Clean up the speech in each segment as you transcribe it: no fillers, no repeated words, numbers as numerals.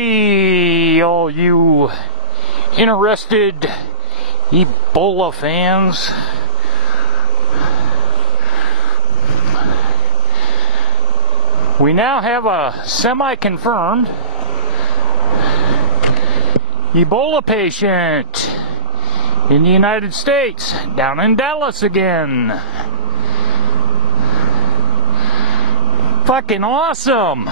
Howdy, all you interested Ebola fans. We now have a semi-confirmed Ebola patient in the United States, down in Dallas again. Fucking awesome!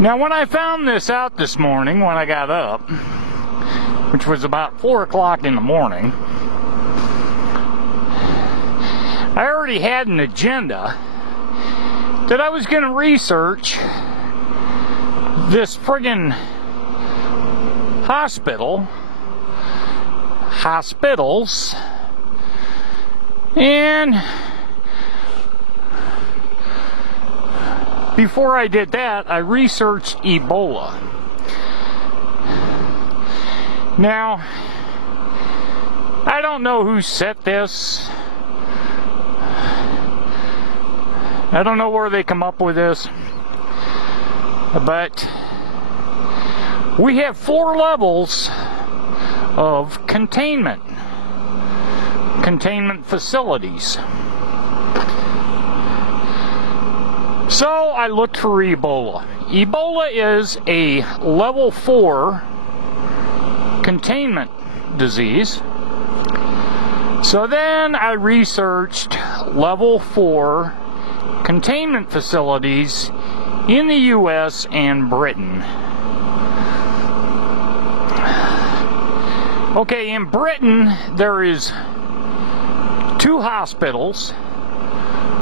Now, when I found this out this morning, when I got up, which was about 4 o'clock in the morning, I already had an agenda that I was going to research this friggin' hospitals, and before I did that, I researched Ebola. Now, I don't know who set this. I don't know where they come up with this. But we have 4 levels of containment facilities. So I looked for Ebola. Ebola is a level 4 containment disease. So then I researched level 4 containment facilities in the US and Britain. Okay, in Britain there is 2 hospitals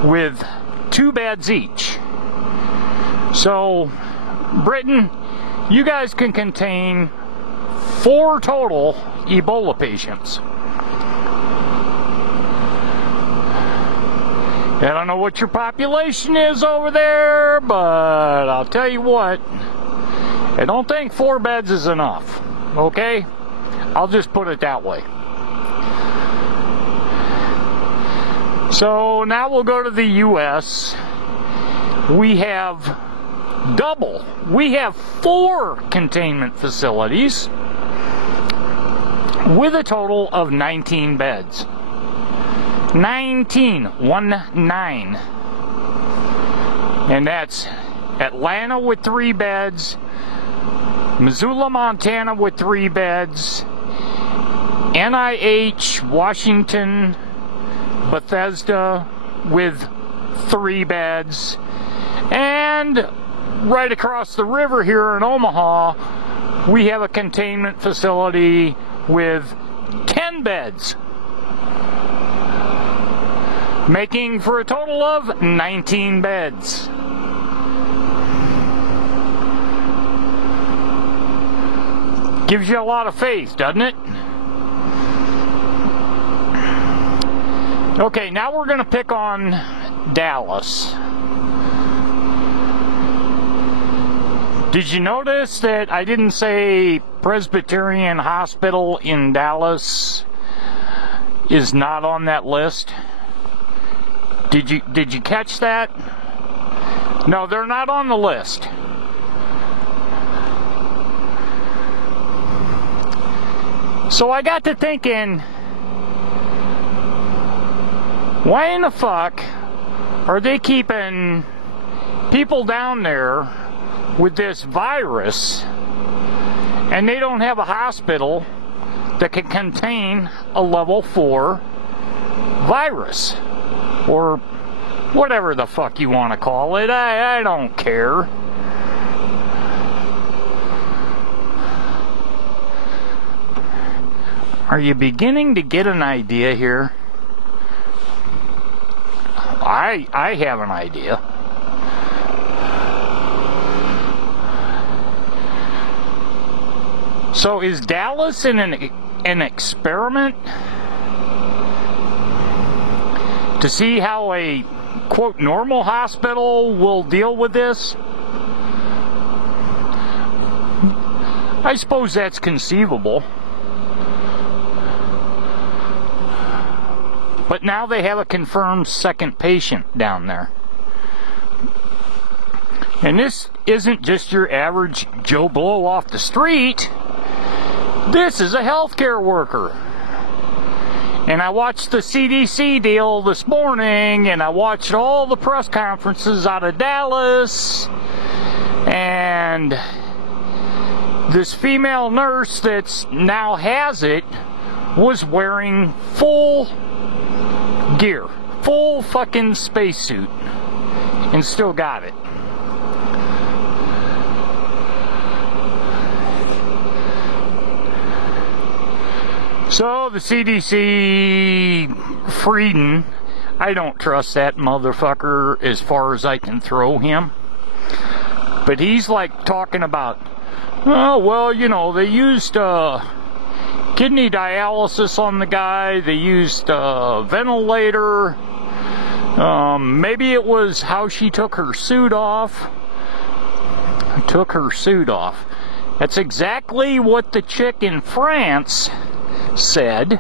with 2 beds each. So, Britain, you guys can contain 4 total Ebola patients. I don't know what your population is over there, but I'll tell you what, I don't think 4 beds is enough, okay? I'll just put it that way. So now we'll go to the US. We have double. We have 4 containment facilities with a total of 19 beds. 19. And that's Atlanta with 3 beds, Missoula, Montana with 3 beds, NIH, Washington, Bethesda with 3 beds, and right across the river here in Omaha, we have a containment facility with 10 beds, making for a total of 19 beds. Gives you a lot of faith, doesn't it? Okay, now we're going to pick on Dallas. Did you notice that I didn't say Presbyterian Hospital in Dallas is not on that list? Did you catch that? No, they're not on the list. So I got to thinking, why in the fuck are they keeping people down there with this virus and they don't have a hospital that can contain a level 4 virus? Or whatever the fuck you want to call it. I don't care. Are you beginning to get an idea here? I have an idea. So is Dallas in an experiment to see how a, quote, normal hospital will deal with this? I suppose that's conceivable. But now they have a confirmed second patient down there. And this isn't just your average Joe Blow off the street. This is a healthcare worker. And I watched the CDC deal this morning, and I watched all the press conferences out of Dallas, and this female nurse that's now has it was wearing full gear, full fucking spacesuit, and still got it. So the CDC Frieden, I don't trust that motherfucker as far as I can throw him. But he's like talking about, oh, well, you know, they used kidney dialysis on the guy, they used a ventilator, maybe it was how she took her suit off. That's exactly what the chick in France said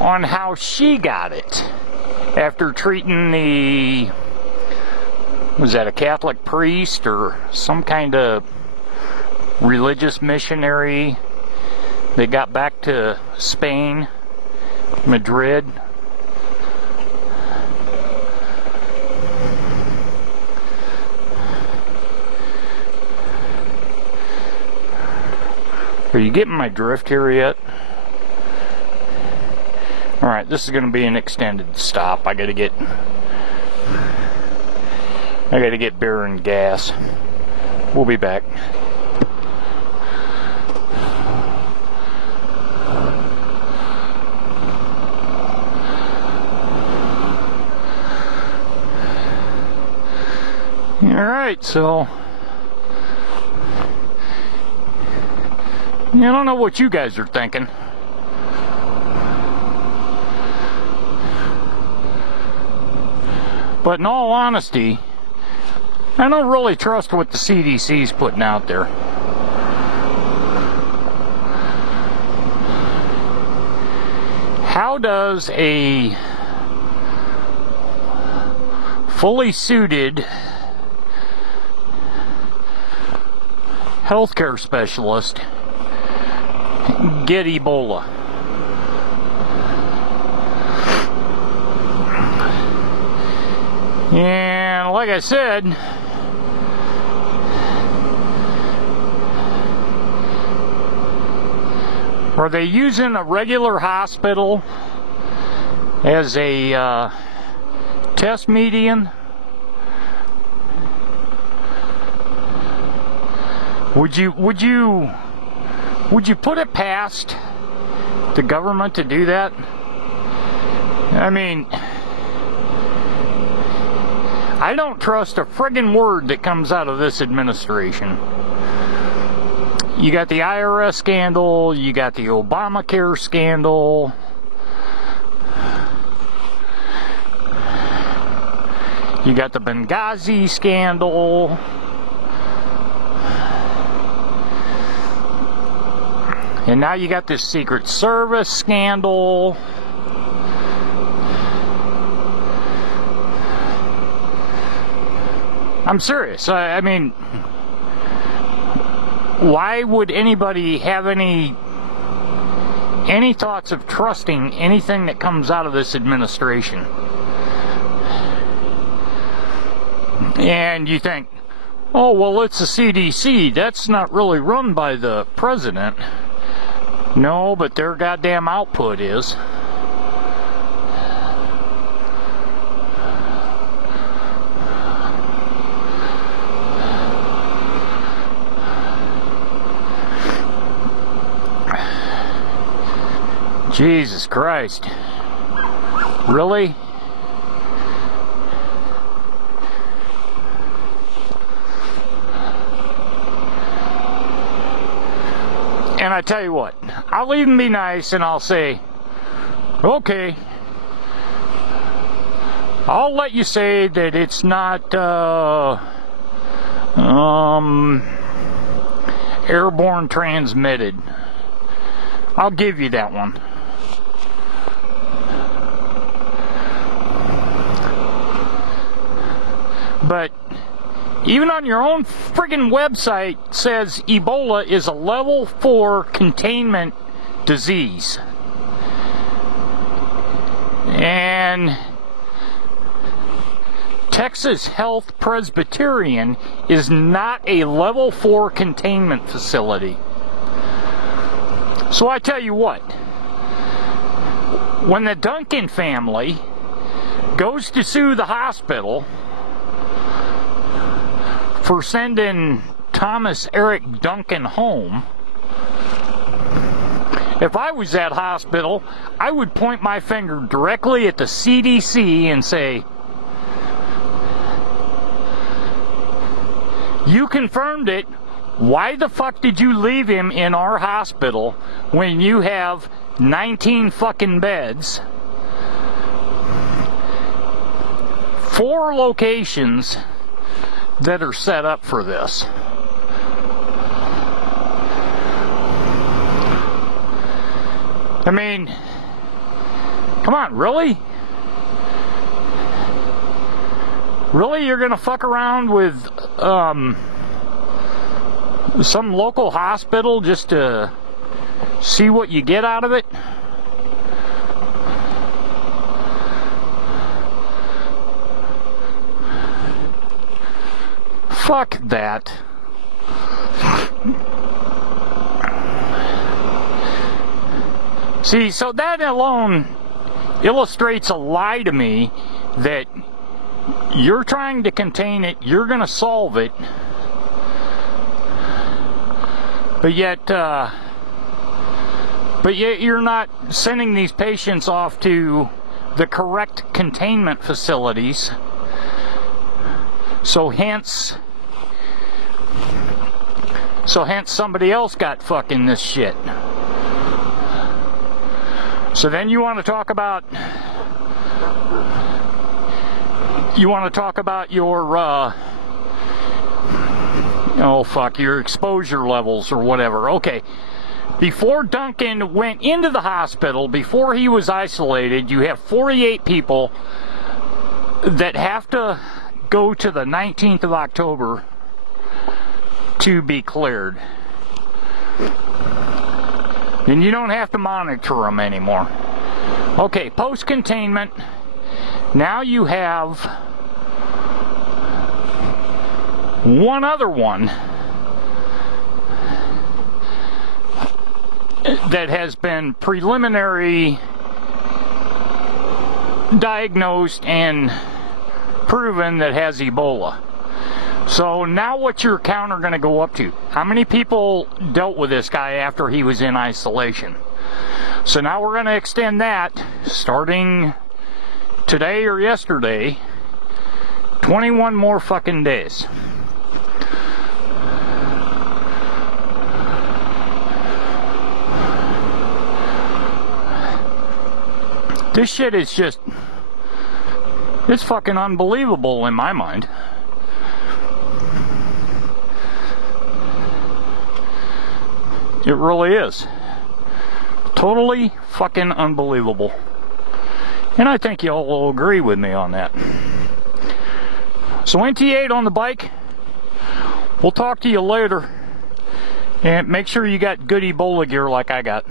on how she got it after treating the, was that a Catholic priest or some kind of religious missionary that got back to Spain, Madrid. Are you getting my drift here yet? Alright, this is going to be an extended stop. I gotta get beer and gas. We'll be back. Alright, so I don't know what you guys are thinking. But in all honesty, I don't really trust what the CDC's putting out there. How does a fully suited healthcare specialist get Ebola? And like I said, are they using a regular hospital as a test medium? Would you put it past the government to do that? I mean, I don't trust a friggin' word that comes out of this administration. You got the IRS scandal, you got the Obamacare scandal, you got the Benghazi scandal, and now you got this Secret Service scandal. I'm serious. I mean, why would anybody have any thoughts of trusting anything that comes out of this administration? And you think, oh, well, it's the CDC. That's not really run by the president. No, but their goddamn output is. Jesus Christ. Really? And I tell you what, I'll even be nice and I'll say, okay, I'll let you say that it's not airborne transmitted. I'll give you that one. But even on your own friggin' website says Ebola is a level 4 containment disease. And Texas Health Presbyterian is not a level 4 containment facility. So I tell you what, when the Duncan family goes to sue the hospital for sending Thomas Eric Duncan home, if I was that hospital, I would point my finger directly at the CDC and say, you confirmed it. Why the fuck did you leave him in our hospital when you have 19 fucking beds? 4 locations that are set up for this. I mean, come on, really? Really, you're gonna fuck around with some local hospital just to see what you get out of it? Fuck that. See, so that alone illustrates a lie to me that you're trying to contain it, you're going to solve it, but yet you're not sending these patients off to the correct containment facilities. So hence somebody else got fucking this shit. So then you want to talk about your your exposure levels or whatever. Okay. Before Duncan went into the hospital, before he was isolated, you have 48 people that have to go to the 19th of October to be cleared. Then you don't have to monitor them anymore. Okay, post-containment, now you have one other one that has been preliminary diagnosed and proven that has Ebola. So now what's your counter going to go up to? How many people dealt with this guy after he was in isolation? So now we're going to extend that starting today or yesterday, 21 more fucking days. This shit is just, it's fucking unbelievable in my mind. It really is. Totally fucking unbelievable. And I think y'all will agree with me on that. So NT8 on the bike. We'll talk to you later. And make sure you got good Ebola gear like I got.